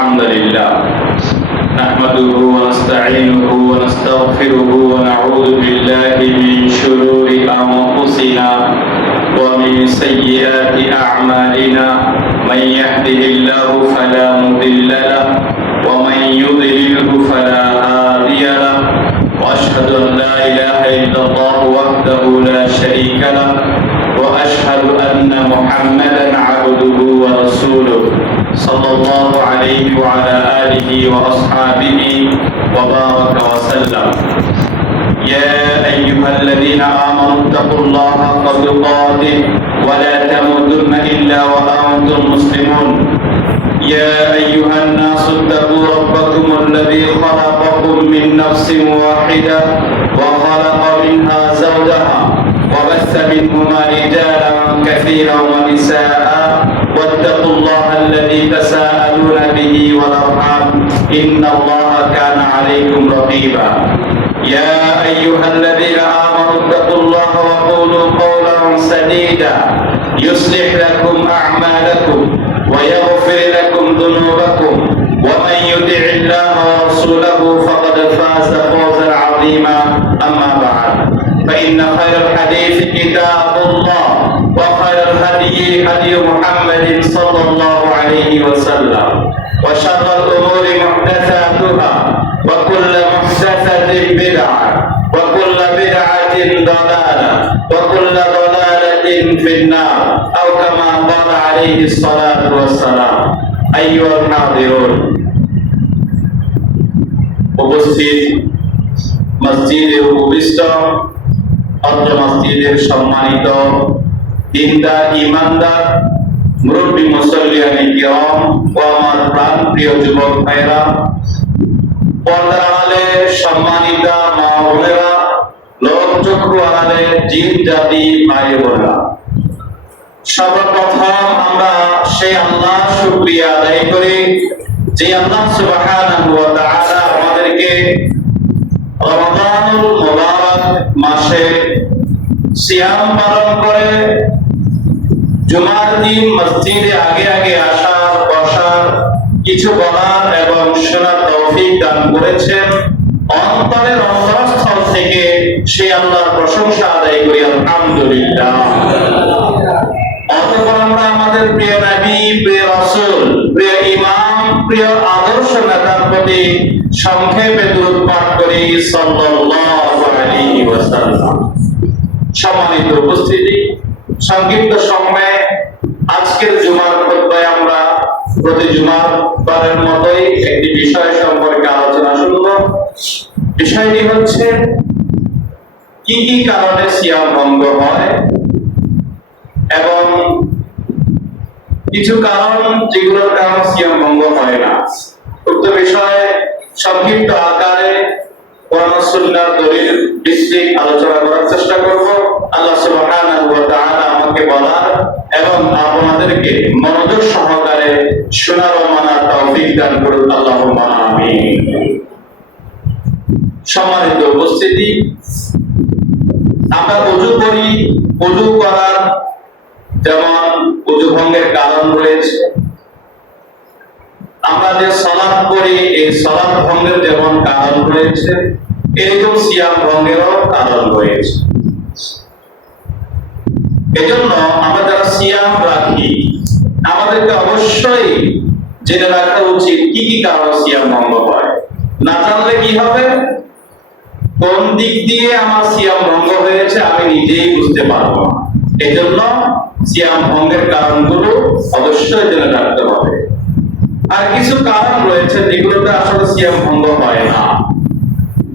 الحمد لله نحمده ونستعينه ونستغفره ونعوذ بالله من شرور أنفسنا ومن سيئات أعمالنا من يهده الله فلا مضل له ومن يضلله فلا هادي له وأشهد أن لا إله إلا الله وحده لا شريك له وأشهد أن محمدا عبده ورسوله صلى الله عليه وعلى آله وأصحابه وبارك وسلم يا أيها الذين آمنوا اتقوا الله حق تقاته ولا تموتن إلا وأنتم مسلمون يا أيها الناس اتقوا ربكم الذي خلقكم من نفس واحدة وخلق منها زوجها وبث منهما رجالا كثيرا ونساء واتقوا الله الذي تساءلون به والأرحام إن الله كان عليكم رقيبا يا أيها الذين آمنوا اتقوا الله وقولوا قولا سديدا يصلح لكم أعمالكم ويغفر لكم ذنوبكم ومن يطع الله ورسوله فقد فاز فوزا عظيما أما بعد فإن خير الحديث كتاب الله وخير الهدي هدي محمد صلى الله عليه وسلم وشر الأمور محدثاتها وكل محدثة بدعة وكل بدعة ضلالة وكل ضلالة في النار أو كما قال عليه الصلاة والسلام أيها الحاضرون উপস্থিত মসজিদে উপবিষ্ট অত্র মসজিদের সম্মানিত দিনদার ইমানদার মুরব্বী মুসল্লিয়ানে কিরাম ও আমার প্রাণপ্রিয় যুবক ভাইরা, পর্দার আড়ালে সম্মানিতা মা বোনেরা, লোকচক্ষু আড়ালে জিন জাতি ভাই বোনেরা, সর্বপ্রথম আমরা সেই আল্লাহ শুকরিয়া আদায় করি যে আল্লাহ সুবহানাহু ওয়া তাআলা আমাদেরকে রমাদানুল মুবারক মাসে সিয়াম পালন করে জুমার দিন মসজিদে আগে আগে আসার, বসার, কিছু বলার এবং শোনার তৌফিক দান করেছেন। অন্তরের অন্তরস্থল থেকে সেই আল্লাহর প্রশংসা আদায় করি আলহামদুলিল্লাহ। অতঃপর আমরা আমাদের প্রিয় নবী, প্রিয় রাসূল, প্রিয় ইমাম, প্রিয় আদর্শ নেতার প্রতি সংক্ষেপে দরুদ পাঠ করি সাল্লাল্লাহু আলাইহি ওয়াসাল্লাম। সম্মানিত উপস্থিতি, সংক্ষিপ্ত সময়ে আজকের জুমার খুতবায় আমরা প্রতি জুমার বারের মতোই একটি বিষয় সম্পর্কে আলোচনা শুনব। বিষয়টি হচ্ছে কি কি কারণে সিয়াম ভঙ্গ হয় এবং কিছু কারণ যেগুলোর কারণে সিয়াম ভঙ্গ হয় না। উক্ত বিষয়ে সংক্ষিপ্ত আকারে কোরআন ও সুন্নাহর দলিল ভিত্তিক আলোচনা করার চেষ্টা করব। আল্লাহ সুবহানাহু ওয়া তাআলা আমাকে বলার এবং আপনাদেরকে মনোযোগ সহকারে শোনার ও মানার তৌফিক দান করুন, আল্লাহুম্মা আমিন। সম্মানিত উপস্থিতি, আমরা ওযু করি, ওযু করার যেমন ওযু ভঙ্গের কারণ রয়েছে, আমরা যে সালাত করি এই সালাত ভঙ্গের যেমন কারণ রয়েছে, এরকম সিয়াম ভঙ্গেরও কারণ রয়েছে। এজন্য আমরা যারা সিয়াম রাখি আমাদেরকে অবশ্যই জেনে রাখা উচিত কি কি কারণে সিয়াম ভঙ্গ হয়। না জানলে কি হবে, কোন দিক দিয়ে আমার সিয়াম ভঙ্গ হয়েছে আমি নিজেই বুঝতে পারবো না। এজন্য সিয়াম ভঙ্গের কারণগুলো অবশ্যই জেনে রাখতে হবে। আর কিছু কারণ রয়েছে যেগুলোতে আসলে সিয়াম ভঙ্গ হয় না।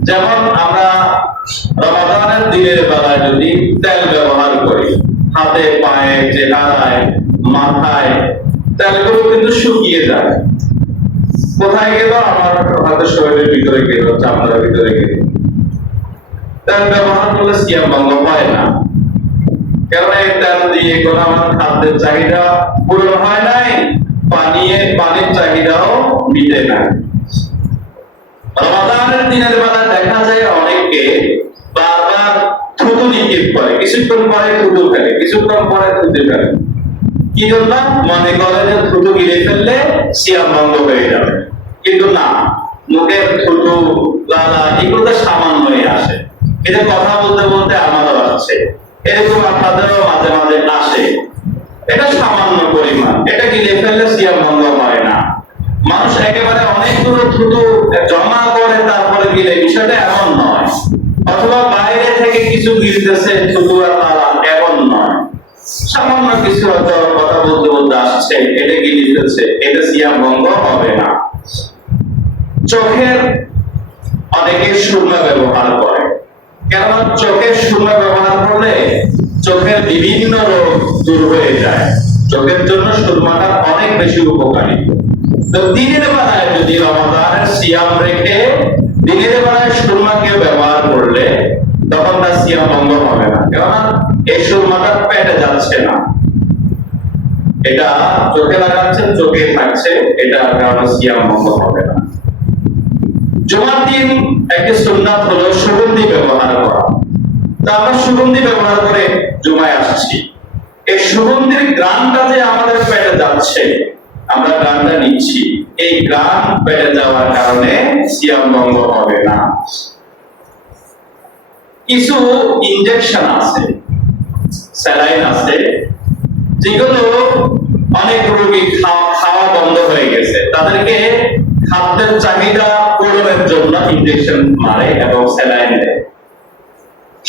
যেমন আমরা রমাদানের দিনের বেলায় যদি তেল ব্যবহার করি, হাতে, পায়ে, চেহারায়, মাথায়, তেলগুলো কিন্তু শুকিয়ে যায়। কোথায় গেল? আমার হাতের শরীরের ভিতরে গেল, চামড়ার ভিতরে গেল। তেল ব্যবহার করলে সিয়াম ভঙ্গ হয় না, কারণ এই তেল দিয়ে কোনো আমার খাদ্যের চাহিদা পূরণ হয় নাই, পানির চাহিদাও মিটে না। রমাদানের দিনের বেলা দেখা যায় অনেকে বারবার থুতু নিক্ষেপ করে, কিছুক্ষণ পরে থুতু ফেলে, কিছুক্ষণ পরে থুতু ফেলে। কি জন্য? মনে করে যে থুতু গিলে ফেললে সিয়াম ভঙ্গ হয়ে যাবে। কিন্তু না, মুখের থুতু লালা এগুলো তো সামান্যই আসে, এটা কথা বলতে বলতে আমারও আসছে, এরকম আপনাদেরও মাঝে মাঝে আসে, এটা সামান্য পরিমাণ, এটা গিলে ফেললে সিয়াম ভঙ্গ হয় না। মানুষ একেবারে অনেকগুলো থুতু জমা করে তারপরে গিলে, বিষয়টা এমন নয়। অথবা বাইরে থেকে কিছু গিলতেছে থুতু আর লালা, এমন নয়, সামান্য কিছু হয়তো কথা বলতে বলতে আসছে, এটা গিলে ফেলছে, এটা সিয়াম ভঙ্গ হবে না। চোখের অনেকে সুরমা ব্যবহার করে, কেননা চোখের সুরমা ব্যবহার করলে চোখের বিভিন্ন রোগ দূর হয়ে যায়, চোখের জন্য সুরমাটা অনেক বেশি উপকারী। তো দিনের বেলায় যদি রমাদানের সিয়াম রেখে দিনের বেলায় সুরমা কেউ ব্যবহার করলে তখন তার সিয়াম ভঙ্গ হবে না, কেননা এই সুরমাটা পেটে যাচ্ছে না, এটা চোখে লাগাচ্ছে, চোখে থাকছে, এটা কারণে সিয়াম ভঙ্গ হবে না। জুমার দিন একটি সুন্নাত হলো সুগন্ধি ব্যবহার করা। তা আমরা সুগন্ধি ব্যবহার করে জুমায় আসছি, এই সুগন্ধির গ্রানটা যে আমাদের পেটে যাচ্ছে, আমরা গ্রানটা নিচ্ছি, এই গ্রান পেটে যাওয়ার কারণে সিয়াম ভঙ্গ হবে না। কিছু ইনজেকশন আছে, স্যালাইন আছে, যেগুলো অনেক রোগী খাওয়া বন্ধ হয়ে গেছে, তাদেরকে খাদ্যের চাহিদা পূরণের জন্য ইনজেকশন মারে এবং স্যালাইন দেয়।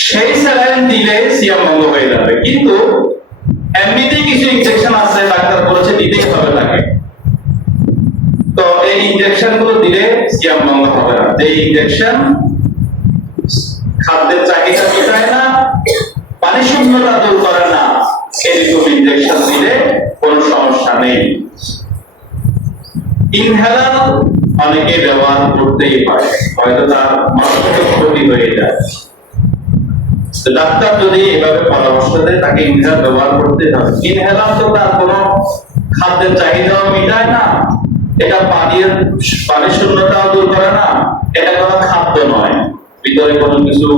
সেই স্যালাইন দিলে সিয়াম ভঙ্গ হয়ে যাবে, কিন্তু এমনিতেই কিছু ইনজেকশন আছে, ডাক্তার বলেছে দিতেই হবে তাকে, তো এই ইনজেকশন গুলো দিলে সিয়াম ভঙ্গ হবে না। যে ইনজেকশন খাদ্যের চাহিদা মেটায় না, পানি শূন্যতা দূর করে না, এরকম ইনজেকশন দিলে কোনো সমস্যা নেই। ইনহেলার অনেকে ব্যবহার করতেই পারে, হয়তো তার মারাত্মক ক্ষতি হয়ে যায়, ডাক্তার যদি এভাবে পরামর্শ দেয় তাকে ইনহেলার ব্যবহার করতে হবে। ইনহেলার তো তার কোনো খাদ্যের চাহিদাও মেটায় না, এটা পানি শূন্যতাও দূর করে না, এটা কোনো খাদ্য নয়, ভিতরে কোনো কিছু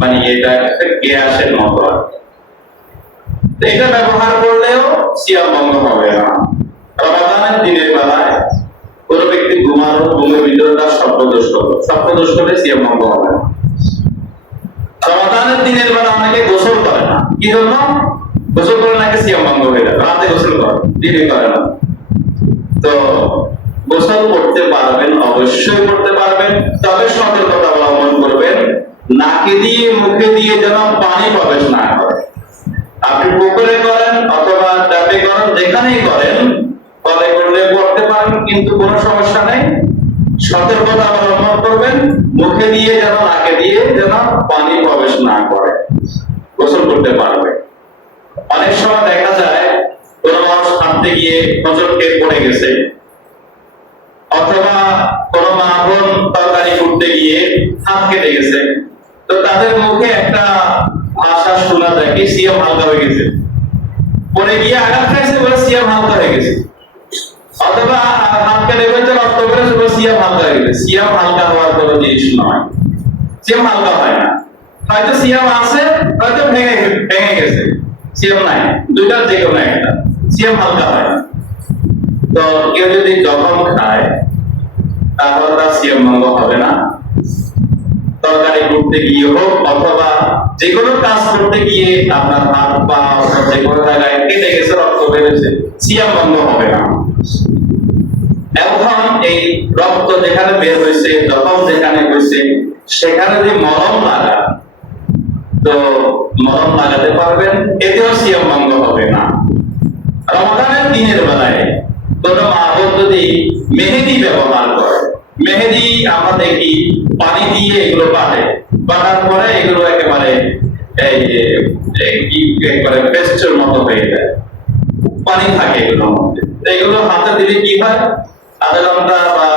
মানে এটা একটা গ্যাসের মতো আর কি। এটা ব্যবহার করলেও সিয়াম ভঙ্গ হবে না। রমাদানের দিনের বেলায় কোন ব্যক্তি ঘুমের ভিতরটা স্বপ্নদোষ করলে সিয়াম ভঙ্গ হবে না। রমাদানের দিনের বেলা অনেকে গোসল করে না, কি জন্য? গোসল করে নাকি সিয়াম ভঙ্গ হয়ে যায়, রাতে গোসল করে, দিনে করে না। তো গোসল করতে পারবেন, অবশ্যই করতে পারবেন, তবে সতর্কতা অবলম্বন করবেন, নাকে দিয়ে মুখে দিয়ে যেন পানি প্রবেশ না করে। আপনি পুকুরে করেন অথবা ট্যাপে করেন, যেখানেই করেন, কলে করলে করতে পারেন, কিন্তু কোনো সমস্যা নেই, সতর্কতা অবলম্বন করবেন, মুখে দিয়ে যেন নাকে দিয়ে যেন পানি প্রবেশ না করে, গোসল করতে পারবে। অনেক সময় দেখা যায় কোনো মানুষ হাঁটতে গিয়ে হোঁচট খেয়ে পড়ে গেছে, অথবা কোনো মা বোন তরকারি করতে গিয়ে হাত কেটে গেছে, তো তাদের মুখে একটা ভাষা শোনা যায় কি সিয়াম হালকা হয়ে গেছে, পরে গিয়ে আঘাত খাইছে বলে সিয়াম হালকা হয়ে গেছে, অথবা হাত কেটে গেছে রক্ত বেরোছে বলে সিয়াম হালকা হয়ে গেছে। সিয়াম হালকা হওয়ার কোনো জিনিস নয়, সিয়াম হালকা হয় না, হয়তো সিয়াম আছে, হয়তো ভেঙে গেছে, সিয়াম নাই, দুইটার যে কোনো একটা, সিয়াম হালকা হয় না। তো কেউ যদি জখম খায় তাহলে তার সিয়াম ভঙ্গ হবে না। তরকারি করতে গিয়ে হোক অথবা যে কোনো কাজ করতে গিয়ে আপনার হাত পা যে কোনো জায়গায় কেটে গেছে, রক্ত বেরোছে, সিয়াম ভঙ্গ হবে না। এখন এই রক্ত যেখানে বের হয়েছে, জখম যেখানে হয়েছে, সেখানে যদি মলম লাগা, তো মলম লাগাতে পারবেন, এতেও সিয়াম ভঙ্গ হবে না। রমাদানের দিনের বেলায় কোন মা বোন যদি মেহেদি ব্যবহার করে, মেহেদি আমরা দেখি পানি দিয়ে এগুলো বাটার পরে এগুলো একেবারে এই একবারে পেস্টের মতো হয়ে যায়, পানি থাকে এগুলোর মধ্যে, এগুলো হাতে দিলে কি হয়, আধা ঘন্টা বা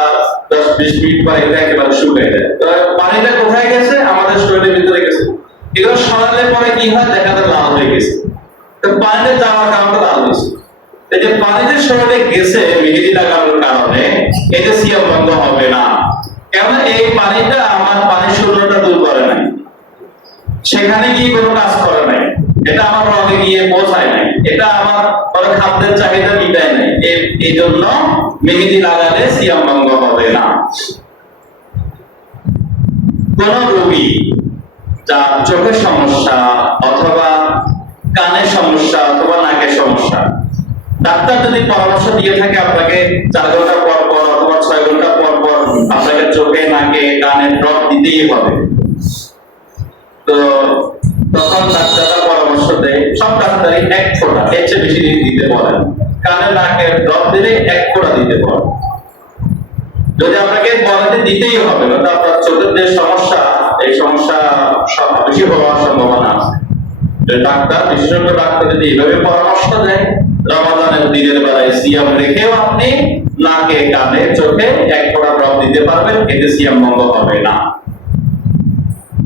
10-20 মিনিট পরে এটা একেবারে শুকিয়ে যায়। তো পানিটা কোথায় গেছে? আমাদের শরীরের ভিতরে গেছে, এগুলো সরালে পরে কি হয়, দেখা যায় লাল হয়ে গেছে। তো পানিতে যাওয়ার কারণটা লাল হয়েছে, এই যে পানিতে শরীরে গেছে মেহেদি লাগানোর কারণে, এটা সিয়াম ভঙ্গ হবে না, কারণ এই পানিটা আমার পানির শূন্যতা দূর করে নাই, সেখানে গিয়ে কোনো কাজ করে নাই, এটা আমার রগে গিয়ে পৌঁছায় নাই, এটা আমার কোনো খাদ্যের চাহিদা মিটায় নাই, এই জন্য মেহেদি লাগালে সিয়াম ভঙ্গ হবে না। কোন রোগী যার চোখের সমস্যা অথবা কানের সমস্যা অথবা নাকের সমস্যা, ডাক্তার যদি পরামর্শ দিয়ে থাকে আপনাকে 4 ঘন্টা পর পর অথবা 6 ঘন্টা পর পর আপনাকে চোখে নাকে কানে ড্রপ দিতেই হবে, তো তখন ডাক্তাররা পরামর্শ দেয়, সব ডাক্তারই 1 ফোঁটা, এর চেয়ে বেশি দিতে বলেন। কানে নাকে ড্রপ দিলে 1 ফোঁটা দিতে বলেন। যদি আপনাকে বলেন দিতেই হবে, তাহলে আপনার চোখের যে সমস্যা, এই সমস্যা বেশি হওয়ার সম্ভাবনা আছে। ডাক্তার, বিশেষজ্ঞ ডাক্তার যদি এইভাবে পরামর্শ দেয়, রমাদানের দিনের বেলায় সিয়াম রেখেও আপনি নাকে কানে চোখে 1 ফোঁটা ড্রপ দিতে পারবেন, এতে সিয়াম ভঙ্গ হবে না।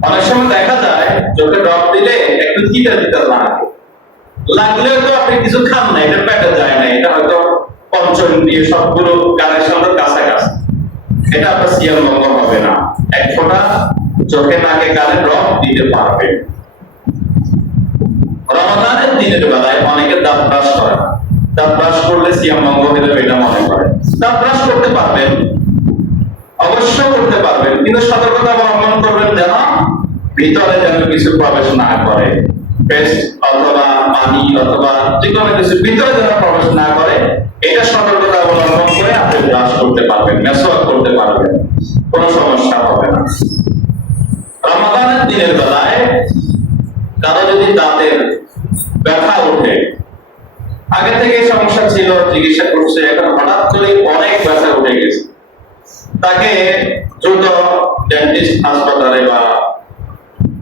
অনেক সময় দেখা যায় চোখে ড্রপ দিলে একটু তিতা তিতা লাগলেও তো আপনি কিছু খান না, এটা পেটে যায় না, এটা হয়তো পঞ্চইন্দ্রিয় সবগুলো কানের সঙ্গে কাছাকাছি, এটা আপনার সিয়াম ভঙ্গ হবে না। 1 ফোঁটা চোখে নাকে কানে ড্রপ দিতে পারবে। রমাদানের দিনের বেলায় অনেকে দাঁত ব্রাশ করে না, দাঁত ব্রাশ করলে সিয়াম ভঙ্গ হয়ে যাবে এটা মনে করে। দাঁত ব্রাশ করতে পারবেন, অবশ্য করতে পারবেন, কিন্তু সতর্কতা অবলম্বন করবেন যেন ভিতরে যেন কিছু প্রবেশ না করে, পেস্ট অথবা পানি অথবা যে কোনো কিছু ভিতরে যেন প্রবেশ না করে, এটা সতর্কতা অবলম্বন করে আপনি ব্রাশ করতে পারবেন, মেসওয়াক করতে পারবেন, কোনো সমস্যা হবে না। রমাদানের দিনের বেলায় কারো যদি দাঁতের ব্যথা ওঠে, আগে থেকে সমস্যা ছিল, চিকিৎসা করছে, এখন হঠাৎ করে অনেক ব্যথা উঠে গেছে, তাকে দ্রুত ডেন্টিস্ট হাসপাতালে বা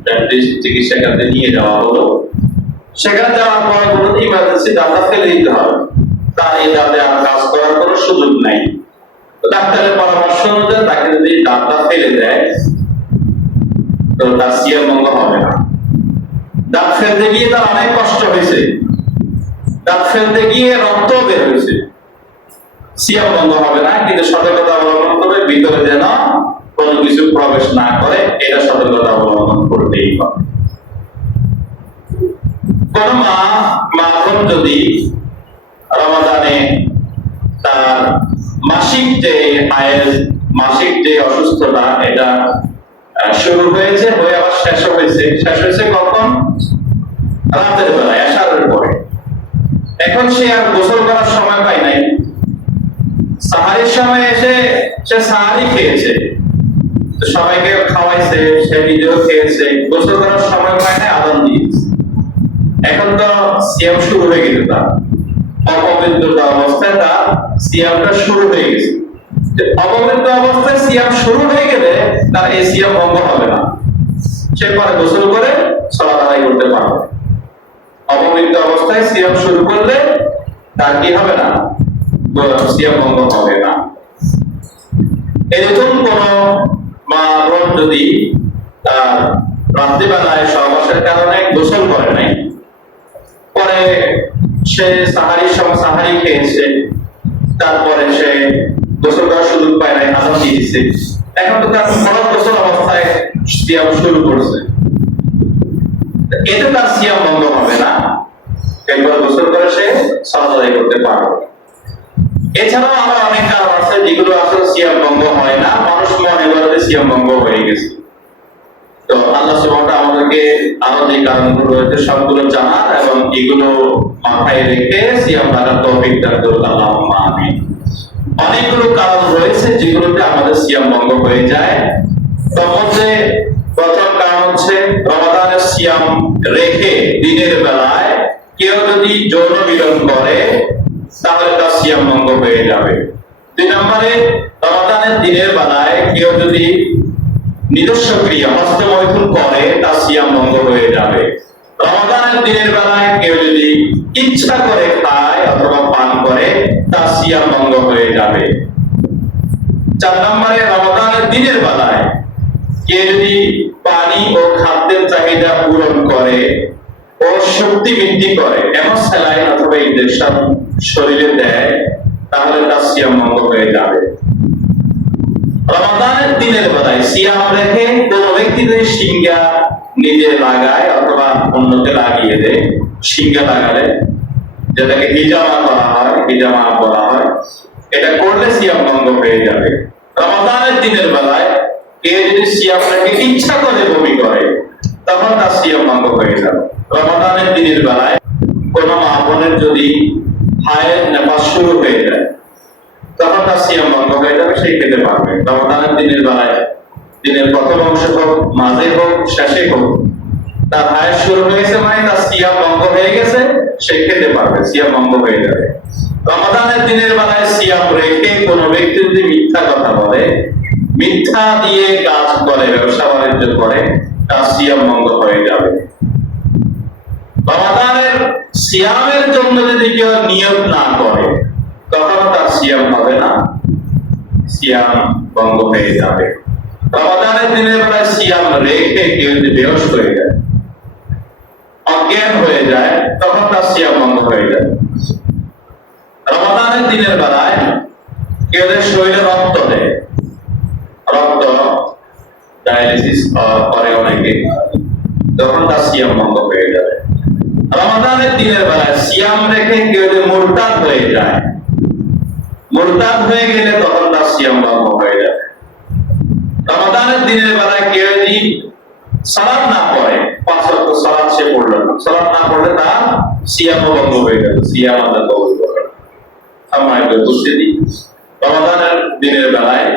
ডেন্টিস্ট চিকিৎসা কেন্দ্রে নিয়ে যাওয়া হলো। সেখানে যাওয়ার পর কোনো ইমার্জেন্সি দাঁতটা ফেলে দিতে হবে, তার এই দাঁতে আর কাজ করার কোনো সুযোগ নাই। ডাক্তারের পরামর্শ অনুযায়ী তাকে যদি দাঁতটা ফেলে দেয়, তো তার সিয়াম ভঙ্গ হবে না। দাঁত ফেলতে গিয়ে তার অনেক কষ্ট হয়েছে, দাঁত ফেলতে গিয়ে রক্ত বের হয়েছে, সিয়াম ভঙ্গ হবে না, কিন্তু সতর্কতা অবলম্বন করে ভিতরে যেন কোনো কিছু প্রবেশ না করে, এটা সতর্কতা অবলম্বন করতেই হবে। কোন মা যদি রমাদানে তার মাসিক যে আয়ের মাসিক যে অসুস্থতা, এটা শুরু হয়েছে, হয়ে আবার শেষ হয়েছে কখন? রাতের বেলায়, এশারের পরে। এখন সে আর গোসল করার সময় পায় নাই, সাহারির সময় এসে সে সাহারি খেয়েছে, সবাইকে খাওয়াইছে, সে নিজেও খেয়েছে, গোসল করার সময় পায় নাই, আদান দিয়েছে। এখন তো সিয়াম শুরু হয়ে গেছে, তার অপবিত্রতা অবস্থায় তার সিয়ামটা শুরু হয়ে গেছে। অপবিত্র অবস্থায় সিয়াম শুরু হয়ে গেলে তার এই সিয়াম ভঙ্গ হবে না, সে পরে গোসল করে সালাত আদায় করতে পারবে। অপবিত্র অবস্থায় সিয়াম শুরু করলে তার কি হবে না? সিয়াম ভঙ্গ হবে না। এরকম কোন মা বোন যদি তার রাত্রিবেলায় সহবাসের কারণে গোসল করে নাই, পরে সে সাহারির সময় সাহারি খেয়েছে, তারপরে সে গোসল করার সুযোগ পায় নাই, আদান দিয়ে দিচ্ছে, এখন তো তার ফরজ গোসল অবস্থায় সিয়াম শুরু করছে, এতে তার সিয়াম ভঙ্গ হবে না, একবার গোসল করে সে সালাত আদায় করতে পারবে। এছাড়াও আরো অনেক কারণ আছে যেগুলো আসলে সিয়াম ভঙ্গ হয় না, মানুষ মনে করে সিয়াম ভঙ্গ হয়ে গেছে। তো আল্লাহ সুবহানাহু ওয়া তাআলা আমাদেরকে আরো যে কারণগুলো রয়েছে সবগুলো জানার এবং এগুলো মাথায় রেখে সিয়াম রাখার তৌফিক দান করুন, আল্লাহুম্মা আমিন। অনেকগুলো কারণ রয়েছে যেগুলোতে আমাদের সিয়াম ভঙ্গ হয়ে যায়। তার মধ্যে প্রথম কারণ হচ্ছে রমাদানের সিয়াম রেখে দিনের বেলায় কেউ যদি যৌন মিলন করে তাহলে তার সিয়াম ভঙ্গ হয়ে যাবে। 2 নম্বরে রমাদানের দিনের বেলায় কেউ যদি নিজস্ব ক্রিয়া হস্তমৈথুন করে তার সিয়াম ভঙ্গ হয়ে যাবে। রমাদানের দিনের বেলায় কেউ যদি ইচ্ছা করে খায় অথবা পান করে তার সিয়াম ভঙ্গ হয়ে যাবে। 4 নম্বরে রমাদানের দিনের বেলায় কেউ যদি পানি ও খাদ্যের চাহিদা পূরণ করে ও শক্তি বৃদ্ধি করে, এমন স্যালাইন অথবা ইনজেকশন শরীরে দেয়, তাহলে তার সিয়াম ভঙ্গ হয়ে যাবে। রমাদানের দিনের বেলায় সিয়াম রেখে কোন ব্যক্তি যদি শিঙ্গা নিজে লাগায় অথবা অন্যকে লাগিয়ে দেয়, শিঙ্গা লাগালে যেটাকে হিজামা করা হয়, হিজামা বলা হয়, এটা করলে সিয়াম ভঙ্গ হয়ে যাবে। রমাদানের দিনের বেলায় কেউ যদি সিয়ামটাকে ইচ্ছা করে বমি করে তখন তার সিয়াম ভঙ্গ হয়ে যাবে। রমাদানের দিনের বেলায় কোন মা বোনের যদি হায়ের নেপাস শুরু হয়ে যায় তখন তার সিয়াম ভঙ্গ হয়ে যাবে, সেই খেতে পারবে। রমাদানের দিনের বেলায় দিনের প্রথম অংশ হোক, মাঝে হোক, শেষে হোক, তার হায়ের শুরু হয়েছে মানে তার সিয়াম ভঙ্গ হয়ে গেছে, সে খেতে পারবে, সিয়াম ভঙ্গ হয়ে যাবে। রমাদানের দিনের বেলায় সিয়াম রেখে কোন ব্যক্তি যদি মিথ্যা কথা বলে, মিথ্যা দিয়ে কাজ করে, ব্যবসা বাণিজ্য করে, তার সিয়াম ভঙ্গ হয়ে যাবে। রমাদানের সিয়ামের জন্য যদি কেউ নিয়ত না করে তখন তার সিয়াম হবে না, সিয়াম ভঙ্গ হয়ে যাবে। রমাদানের দিনের বেলায় সিয়াম রেখে কেউ যদি বেহুশ হয়ে যায়, অজ্ঞান হয়ে যায়, তখন তার সিয়াম ভঙ্গ হয়ে যায়। রমাদানের দিনের বেলায় কেউ শরীরে রক্ত দেয়, রক্ত ডায়ালিসিস করে অনেকে, তখন তার সিয়াম ভঙ্গ হয়ে যাবে। রমাদানের দিনের বেলায় সিয়াম রেখে কেউ যদি মুরতাদ হয়ে যায়, মুরতাদ হয়ে গেলে তখন তার সিয়াম ভঙ্গ হয়ে যাবে। রমাদানের দিনের বেলায় কেউ যদি সালাত না পড়ে, 5 ওয়াক্ত সালাত সে পড়লো না, সালাত না পড়লে তার সিয়াম ভঙ্গ হয়ে যাবে, সিয়াম আল্লাহ কবুল করবে না। সম্মানিত উপস্থিতি, রমাদানের দিনের বেলায়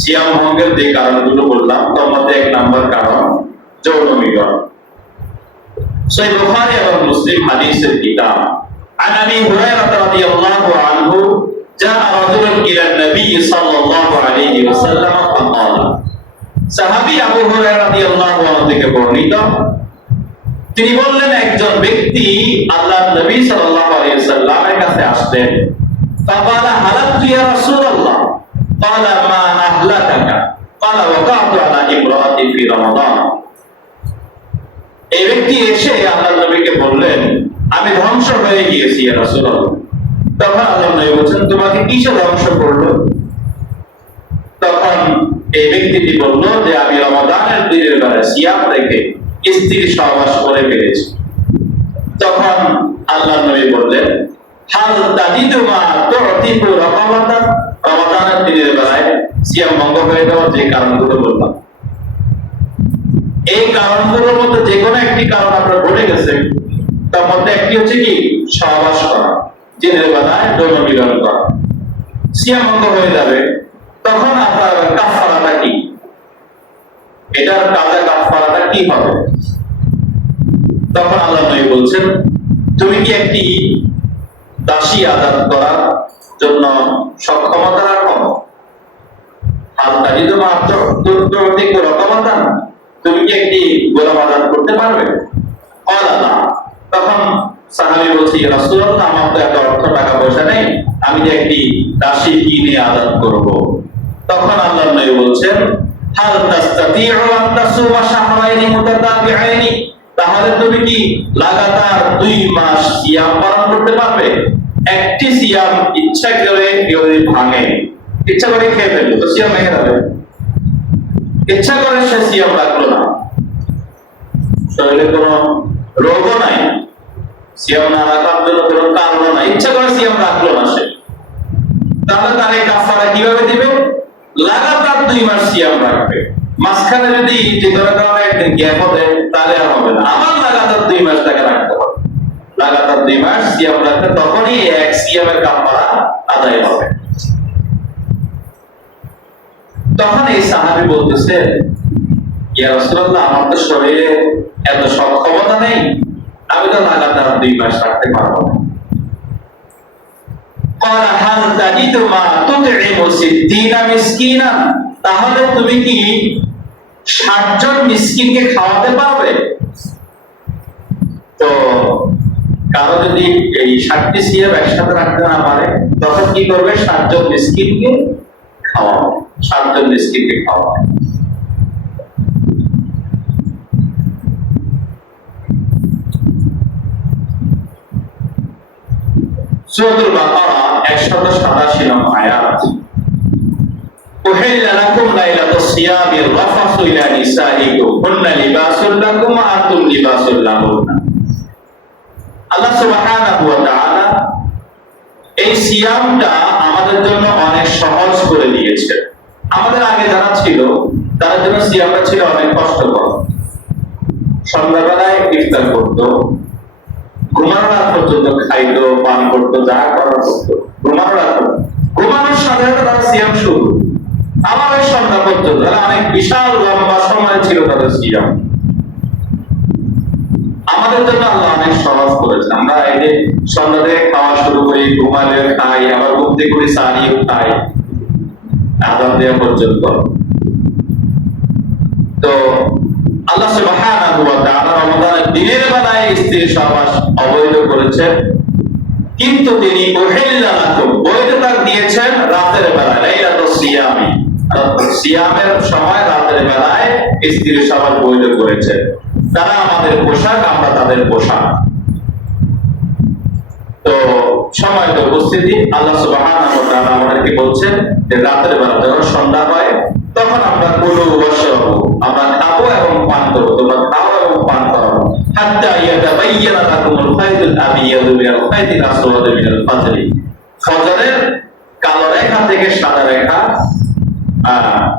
সিয়াম ভঙ্গের যে কারণগুলো বললাম তার মধ্যে 1 নম্বর কারণ যৌন মিলন। সহিহ বুখারী এবং মুসলিম হাদিসের কিতাব عن ابي هريره رضي الله عنه جاء رجل الى النبي صلى الله عليه وسلم فقال সাহাবী আবু হুরায়রা রাদিয়াল্লাহু আনহু থেকে বর্ণিত, তিনি বললেন একজন ব্যক্তি আল্লাহর নবী সাল্লাল্লাহু আলাইহি ওয়াসাল্লামের কাছে আসলেন। فقال هلكت يا رسول الله قال ما أهلكك قال وقعت على امرأتي في رمضان। এই ব্যক্তি এসে আল্লাহর নবীকে বললেন, আমি ধ্বংস হয়ে গিয়েছি ইয়া রাসূলুল্লাহ। তখন আল্লাহর নবী বলেন, তোমাকে কিসে ধ্বংস করলো? তখন এই ব্যক্তিটি বলল যে আমি রমাদানের দিনের বেলায় সিয়াম রেখে স্ত্রীর সহবাস করে ফেলেছি। তখন আল্লাহর নবী বললেন, হাল তাজিদু মা তু'তিকু রাকাবাতান। রমাদানের দিনের বেলায় সিয়াম ভঙ্গ হয়ে যাওয়ার যে কারণগুলো বললাম, এই কারণগুলোর মধ্যে যে কোনো একটি কারণ আপনার ঘটে গেছে, তার মধ্যে একটি হচ্ছে কি সহবাস করা, দিনের বেলায় যৌন মিলন করা, সিয়াম ভঙ্গ হয়ে যাবে। তখন আপনার কাফারাটা কি, এটার কাজা কাফারাটা কি হবে? তখন আল্লাহ নবী বলছেন, তুমি কি একটি দাসী আজাদ করার জন্য সক্ষমতা রাখো? হাল তাজিদু মা তু'তিকু রাকাবাতান, তুমি কি একটি গোলাম আজাদ করতে পারবে? ক্বালা লা। তখন সাহাবী বলছে, ইয়া রাসূলুল্লাহ, আমার তো এত অর্থ টাকা পয়সা নেই, আমি যে একটি দাসী কিনে আজাদ করব। তখন আল্লাহর নবী বলছেন, হাল তাস্তাতিউ আন তাসুমা শাহরাইনি মুতাতাবিআইনি, তাহলে তুমি কি লাগাতার 2 মাস সিয়াম পালন করতে পারবে? একটি সিয়াম ইচ্ছা করে কেউ যদি ভাঙে, ইচ্ছা করে খেয়ে ফেললো, তো সিয়াম ভেঙে যাবে। ইচ্ছা করে সে সিয়াম রাখলো না, শরীরে কোনো রোগও নাই, সিয়াম না রাখার জন্য কোনো কারণ নাই, ইচ্ছা করে সিয়াম রাখলো না সে, তাহলে তার এই কাফারা কিভাবে দিবে? লাগাতার 2 মাস সিয়াম রাখবে। মাঝখানে যদি যে কোনো কারণে একদিন গ্যাপ হবে তাহলে আর হবে না, আবার লাগাতার 2 মাস তাকে রাখতে হবে। লাগাতার 2 মাস সিয়াম রাখলে তখনই এক সিয়ামের কাফারা আদায় হবে। তখন এই সাহাবী বলতেছেন, ইয়া রাসূলুল্লাহ, আমার তো শরীরে এত সক্ষমতা নেই, আমি তো লাগাতার 2 মাস রাখতে পারবো না। قال هل تجد ما تطعم 60 মিসকিনা, তাহলে তুমি কি 60 জন মিসকিনকে খাওয়াতে পারবে? তো কারো যদি এই 60টি সিয়াম একসাথে রাখতে না পারে তখন কি করবে? 60 জন মিসকিনকে খাওয়াবে, 60 জন মিসকিনকে খাওয়াবে। সূরাতুল বাকারা 187 নং আয়াত, উহিল্লা লাকুম লাইলাতুস সিয়ামির রাফাসু ইলা নিসাইকুম হুন্না লিবাসুল লাকুম ওয়া আনতুম লিবাসুল লাহুন্না। আল্লাহ সুবহানাহু ওয়া তাআলা এই সিয়ামটা আমাদের জন্য অনেক সহজ করে দিয়েছে। আমাদের আগে যারা ছিল তার জন্য সিয়ামটা ছিল অনেক কষ্টকর। সন্ধ্যাবেলায় ইফতার করতো, ঘুমানোর আগ পর্যন্ত খাইতো, পান করতো, যা করার করতো, ঘুমানোর সাথে সাথে তারা সিয়াম শুরু, আবার ওই সন্ধ্যা পর্যন্ত। অনেক বিশাল লম্বা সময় ছিল তাদের সিয়াম। আমাদের জন্য আল্লাহ অনেক সহজ করেছে। আমরা এই যে সন্ধ্যা থেকে খাওয়া শুরু করি, ঘুমালে খাই, আবার ঘুমতে করি, সারিও খাই, আযান দেওয়া পর্যন্ত। তো আল্লাহ সুবহানাহু ওয়া তাআলা রমাদানের দিনের বেলায় স্ত্রীর সহবাস অবৈধ করেছেন, কিন্তু তিনি উহিল্লা লাকুম বৈধতা দিয়েছেন রাতের বেলায়, লাইলাতুস সিয়ামি, সিয়ামের সময় রাতের বেলায় স্ত্রীর সহবাস বৈধ করেছেন। তারা আমাদের পোশাক, আমরা তাদের পোশাক। তো সময় তো উপস্থিতি, আল্লাহ সুবহানাহু ওয়া তাআলা আমাদেরকে বলছেন যে রাতের বেলা যখন সন্ধ্যা হয় তখন আমরা কুলু ওয়াশরাবু, আমরা খাবো এবং পান করবো, তোমরা খাও এবং পান করো, হাত্তা ইয়াতাবায়্যানা লাকুমুল খায়তুল আবিয়াদু মিনাল খায়তিল আসওয়াদি মিনাল ফাজরি, ফজরের কালো রেখা থেকে সাদা রেখা,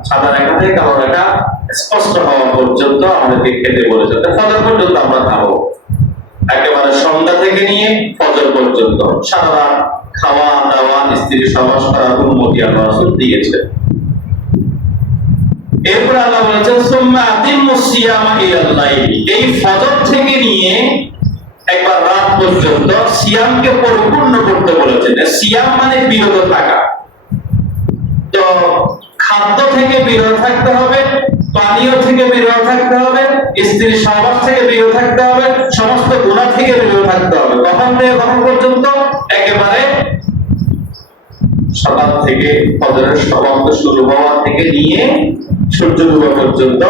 সাদা রেখা থেকে কালো রেখা স্পষ্ট হওয়া পর্যন্ত আমাদেরকে খেতে বলেছে। ফজর পর্যন্ত আমরা খাবো, একেবারে সন্ধ্যা থেকে নিয়ে ফজর পর্যন্ত সারা রাত খাওয়া দাওয়া, স্ত্রীর সহবাস করার অনুমতি আল্লাহ রাসূল দিয়েছে। এরপর আল্লাহ বলেছেন সুম্মা আতিম্মুস সিয়ামা ইলাল লাইল, এই ফজর থেকে নিয়ে একবার রাত পর্যন্ত সিয়ামকে পরিপূর্ণ করতে বলেছেন। সিয়াম মানে বিরত থাকা। তো খাদ্য থেকে বিরত থাকতে হবে, পানীয় থেকে বিরত থাকতে হবে, স্ত্রীর সহবাস থেকে বিরত থাকতে হবে, সমস্ত গুনাহ থেকে বিরত থাকতে হবে। কখন থেকে কখন পর্যন্ত? একেবারে সকাল থেকে ফজরের সমাপ্ত শুরু হওয়া থেকে নিয়ে সূর্য ডুবা পর্যন্ত,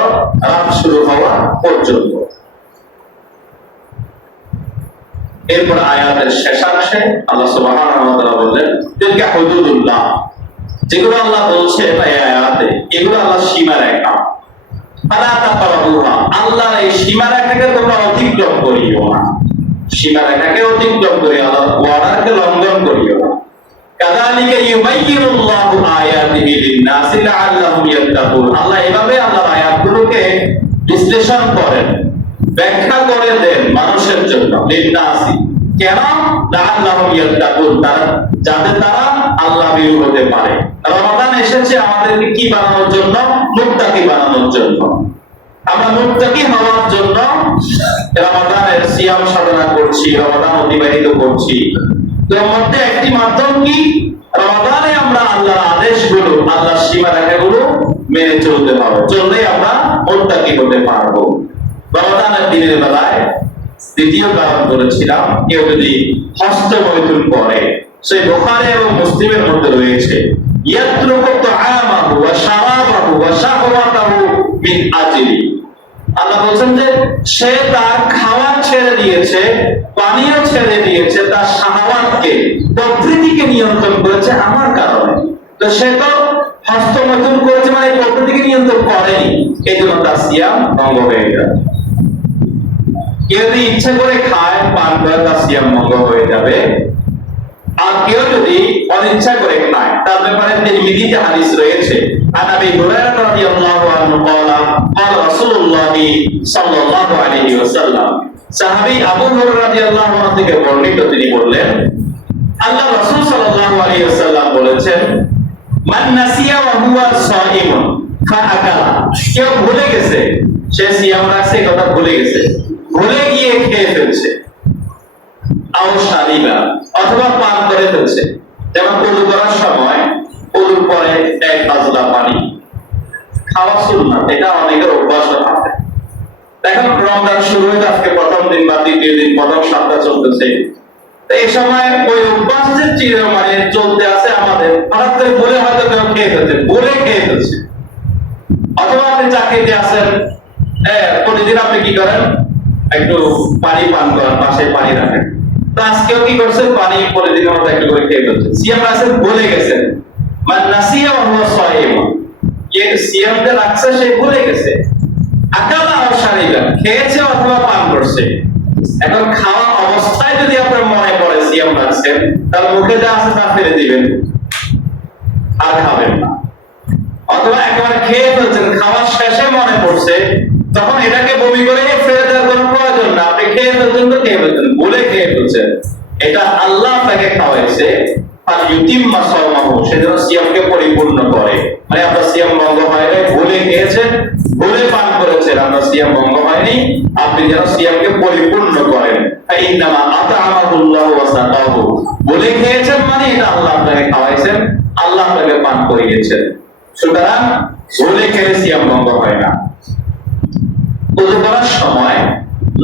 রাত শুরু হওয়া পর্যন্ত। এরপর আয়াতের শেষাংশে আল্লাহ সুবহানাহু ওয়া তাআলা বললেন তিলকা হুদুদুল্লাহ, যেগুলো আল্লাহ বলছে এই আয়াতে, এগুলো আল্লাহর সীমারেখা। ফালা তাকরাবুহা, আল্লাহর এই সীমারেখাকে তোমরা অতিক্রম করিও না, সীমারেখাকে অতিক্রম করে আল্লাহর ওয়াদাকে লঙ্ঘন করিও না। কাযালিকা ইউবাইয়িনুল্লাহু আয়াতিহি লিন-নাসি লাআল্লাহুম ইয়াত্তাকুন, আল্লাহ এভাবে আল্লাহর আয়াতগুলোকে বিশ্লেষণ করেন, ব্যাখ্যা করে দেন মানুষের জন্য। লিন-নাসি কেন? লাআল্লাহুম ইয়াত্তাকুন, যাতে তারা আল্লাহ ভীরু হতে পারে। রমাদান এসেছে আমাদেরকে কি বানানোর জন্য? মুত্তাকি বানানোর জন্য। আমরা মুত্তাকি হওয়ার জন্য রমাদানের সিয়াম সাধনা করছি, রমাদান অতিবাহিত করছি। এর মধ্যে একটি মাধ্যম কি? রমাদানে আমরা আল্লাহর আদেশগুলো, আল্লাহর সীমারেখাগুলো মেনে চলতে হবে, চললেই আমরা মুত্তাকি হতে পারবো। রমাদানের দিনের বেলায় দ্বিতীয় কারণ বলেছিলাম, কেউ যদি হস্তমৈথুন করে, সেই বুখারী এবং মুসলিমের মধ্যে রয়েছে ইয়াতরুকু তাআমাহু ওয়া শারাবাহু ওয়া শাহওয়াতাহু মিন আজলি, আল্লাহ বলেন যে সে তার খাওয়া ছেড়ে দিয়েছে, পানীয় ছেড়ে দিয়েছে, তার শাহওয়াতকে, প্রকৃতিকে নিয়ন্ত্রণ করেছে আমার কারণে। তো সে তো হস্তমৈথুন করেছে, মানে প্রকৃতিকে নিয়ন্ত্রণ করেনি, এই জন্য তার সিয়াম ভঙ্গ হয়ে যায়। কেউ যদি ইচ্ছা করে খায়, পান করে, তার সিয়াম ভঙ্গ হয়ে যাবে। আর কেউ যদি অনিচ্ছা করে খায়, তার ব্যাপারে তিরমিজিতে হাদিস রয়েছে, আনাবি হুরায়রা রাদিয়াল্লাহু আনহু ক্বালা ক্বালা রাসূলুল্লাহ সাল্লাল্লাহু আলাইহি ওয়াসাল্লাম, সাহাবী আবু হুরায়রা রাদিয়াল্লাহু আনহু থেকে বর্ণিত, তিনি বললেন আল্লাহ রাসূল সাল্লাল্লাহু আলাইহি ওয়াসাল্লাম বলেছেন মান নাসিয়া ওয়া হুয়া সাইমুন ফাআকালা, কেউ ভুলে গেছে, সে সিয়াম রাখছে, কথা ভুলে গেছে, ভুলে গিয়ে খেয়ে ফেলছে, আও শারিবা, অথবা পান করে ফেলছে। যেমন ওযু করার সময় ওযুর পরে এক বাজলা পানি খাওয়া সুন্নাত, এটা অনেকের অভ্যাস আছে। দেখুন রমজান শুরু হয়ে আজকে প্রথম দিন বা দ্বিতীয় দিন, প্রথম সপ্তাহ চলতেছে, তো এই সময় ওই অভ্যাস যে মানে চলতে আছে আমাদের, হঠাৎ করে ভুলে হয়তো কেউ খেয়ে ফেলছে, ভুলে খেয়ে ফেলছে। অথবা আপনি চাকরিতে আছেন, প্রতিদিন আপনি কি করেন? একটু পানি পান করেন, পাশে পানি রাখেন। তো আজকেও কি করছেন? পানি প্রতিদিনের মতো একটু করে খেয়ে ফেলছেন, সিয়াম রাখছেন, ভুলে গেছেন। মান নাসিয়া ওয়া হুয়া সাইম, যে সিয়ামটা রাখছে সে ভুলে গেছে। আকালা আও শারিবা, খেয়েছে অথবা পান করছে। এখন খাওয়া অবস্থায় যদি আপনার মনে পড়ে সিয়াম রাখছেন, তার মুখে যা আছে তা ফেলে দিবেন, আর খাবেন না। অথবা একেবারে খেয়ে ফেলছেন, খাওয়ার শেষে মনে পড়ছে, তখন এটাকে বমি করে ফেলে দেওয়ার কোনো প্রয়োজন না। আপনি খেয়ে ফেলছেন তো খেয়ে ফেলছেন, ভুলে খেয়ে ফেলছেন, এটা আল্লাহ তাকে খাওয়াইছে, আর ইউতিম্মা সাওমাহু, সেজন্য সিয়ামকে পরিপূর্ণ করে। মানে আপনার সিয়াম ভঙ্গ হয় নাই, ভুলে খেয়েছেন, ভুলে পান করেছেন, আপনার সিয়াম ভঙ্গ হয়নি, আপনি যেন সিয়ামকে পরিপূর্ণ করেন। ইন্নামা আতআমাহুল্লাহু ওয়া সাকাহু, ভুলে খেয়েছেন মানে এটা আল্লাহ আপনাকে খাওয়াইছেন, আল্লাহ আপনাকে পান করিয়েছেন। সুতরাং ভুলে খেলে সিয়াম ভঙ্গ হয় না। ওযু করার সময়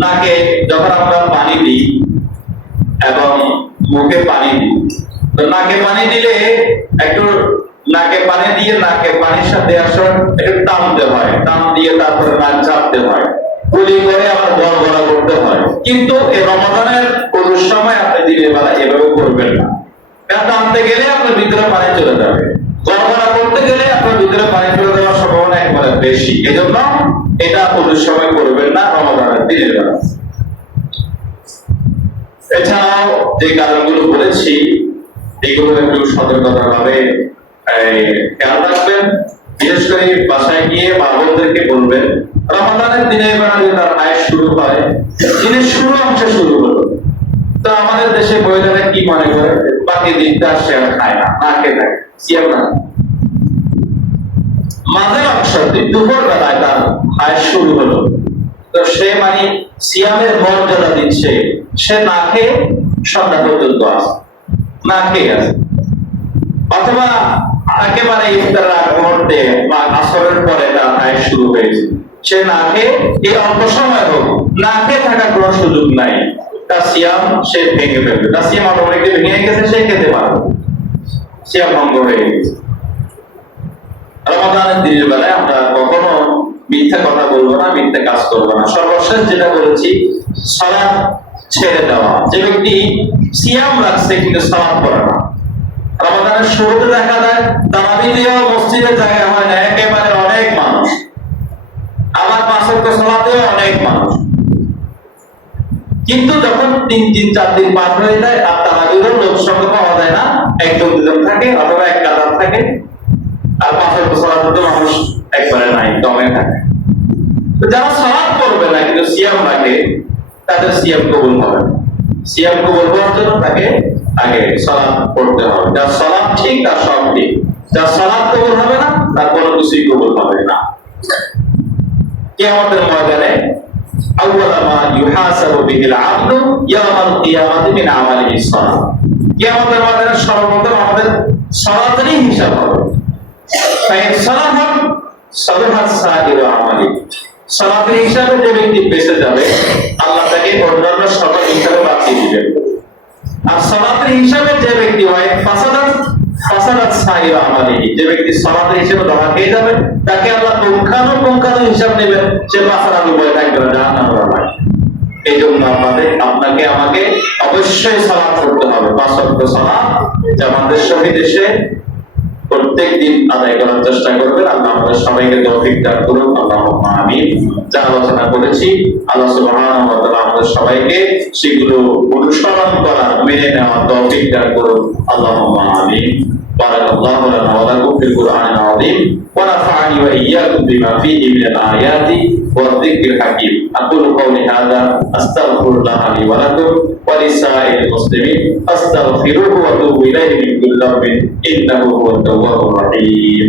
নাকে যখন আমরা পানি দিই এবং মুখে পানি দিই, তো নাকে পানি দিলে একটু নাকে পানি দিয়ে নাকে পানির সাথে আসলে একটু টানতে হয়, টান দিয়ে তারপরে নাক ঝাপতে হয়, কুলি করে আবার গড়গড়া করতে হয়। কিন্তু এই রমাদানের ওযুর সময় আপনি দিনের বেলা এভাবে করবেন না, কারণ টানতে গেলে আপনার ভিতরে পানি চলে যাবে, গড়গড়া করতে গেলে আপনার ভিতরে পানি চলে যাওয়ার সম্ভাবনা একবারে বেশি। এজন্য এটা ওযুর সময় করবেন না রমাদানের দিনের বেলা। এছাড়াও যে কারণগুলো বলেছি এগুলো একটু সতর্কতা ভাবে খেয়াল রাখবেন। বিশেষ করে বাসায় গিয়ে মা বোনদেরকে বলবেন, রমাদানের দিনের বেলা যদি তার হায়াত শুরু হয়, দিনের শুরু অংশে শুরু হলো, তো আমাদের দেশে মহিলারা কি মনে করে, বাকি দিনটা সে আর খায় না, না খেয়ে থাকে, সিয়াম না। মাঝের অংশ দুপুর বেলায় তার হায়াত শুরু হলো, তো সে মানে সিয়ামের মর্যাদা দিচ্ছে, সে না খেয়ে সন্ধ্যা পর্যন্ত আছে, না খেয়ে আছে। অথবা একেবারে ইফতারের আগ মুহূর্তে বা আসরের পরে তার হায়াত শুরু হয়েছে, সে না খেয়ে এই অল্প সময় হোক না খেয়ে থাকার কোনো সুযোগ নাই, তার সিয়াম সে ভেঙে ফেলবে, তার সিয়াম অটোমেটিক ভেঙে গেছে, সে খেতে পারবে, সিয়াম ভঙ্গ হয়ে গেছে। রমাদানের দিনের বেলায় আমরা কখনো মিথ্যা কথা বলবো না, মিথ্যা কাজ করবো না। সর্বশেষ যেটা বলেছি, সালাত ছেড়ে দেওয়া। যে ব্যক্তি সিয়াম রাখছে কিন্তু সালাত পড়ে না, রমাদানের শুরুতে দেখা যায় তারাবি দিয়েও মসজিদে জায়গা হয় না, একেবারে অনেক মানুষ, আবার পাঁচ ওয়াক্ত সালাতেও অনেক মানুষ, কিন্তু যখন 3-4 দিন পার হয়ে যায় আর তারাবিরও লোক সংখ্যা পাওয়া যায় না, একদম দুজন থাকে অথবা এক কাতার থাকে, আর পাঁচ ওয়াক্ত সালাতে মানুষ একবারে নাই, কমে থাকে। তো যারা সালাত পড়বে না কিন্তু সিয়াম রাখে, তাদের সিয়াম কবুল হবে না। সিয়াম কবুল হওয়ার জন্য তাকে আগে সালাত পড়তে হবে। যার সালাত ঠিক তার সব ঠিক, যার সালাত কবুল হবে না তার কোনো কিছুই কবুল হবে না। কিয়ামতের ময়দানে আউয়ালা মা ইউহাসাবু বিহিল আবদু ইয়াওমাল কিয়ামাতি মিন আমালিহিস সালাত, কিয়ামতের ময়দানে সর্বপ্রথম আমাদের সালাতেরই হিসাব হবে। ফাইন সালাহাত সালাহাত সাইরু আমালি, সালাতের হিসাবে যে ব্যক্তি বেঁচে যাবে আল্লাহ তাকে অন্যান্য সকল হিসাবে বাঁচিয়ে দিবেন। আর সালাতের হিসাবে যে ব্যক্তি হয় ফাসাদাত সাইরু আমালি, যে ব্যক্তি সালাতের হিসাবে ধরা খেয়ে যাবে তাকে আল্লাহ পুঙ্খানু হিসাব নেবেন, সে বাঁচার উপায় থাকবে না, জাহান্নামে যাবে। এই জন্য আপনাকে আমাকে অবশ্যই সালাত করতে হবে, 5 ওয়াক্ত সালাত জামাতের সহিত এসে প্রত্যেক দিন আদায় করার চেষ্টা করবেন। আল্লাহ আমাদের সবাইকে তৌফিক দান করুন, আল্লাহুম্মা আমিন। যা আলোচনা করেছি আল্লাহ সুবহানাহু ওয়া তাআলা আমাদের সবাইকে সেগুলো অনুসরণ করার, মেনে নেওয়ার তৌফিক দান করুন, আল্লাহুম্মা আমিন। বারাকাল্লাহু লানা ওয়া লাকুম ফিল কুরআনিল আযীম ওয়া নাফা'নি ওয়া ইয়্যাকুম বিমা ফীহি মিনাল আয়াতি ওয়ায যিকরিল হাকীম। আকুলু কাওলি হাযা আস্তাগফিরুল্লাহ লি ওয়া লাকুম ওয়া লিসাইরিল মুসলিমিন আস্তাগফিরুহু ওয়া তুবু ইলাইহি মিন কুল্লি যামবিন ইন্নাহু হুয়াত তাওয়াবুর রাহিম।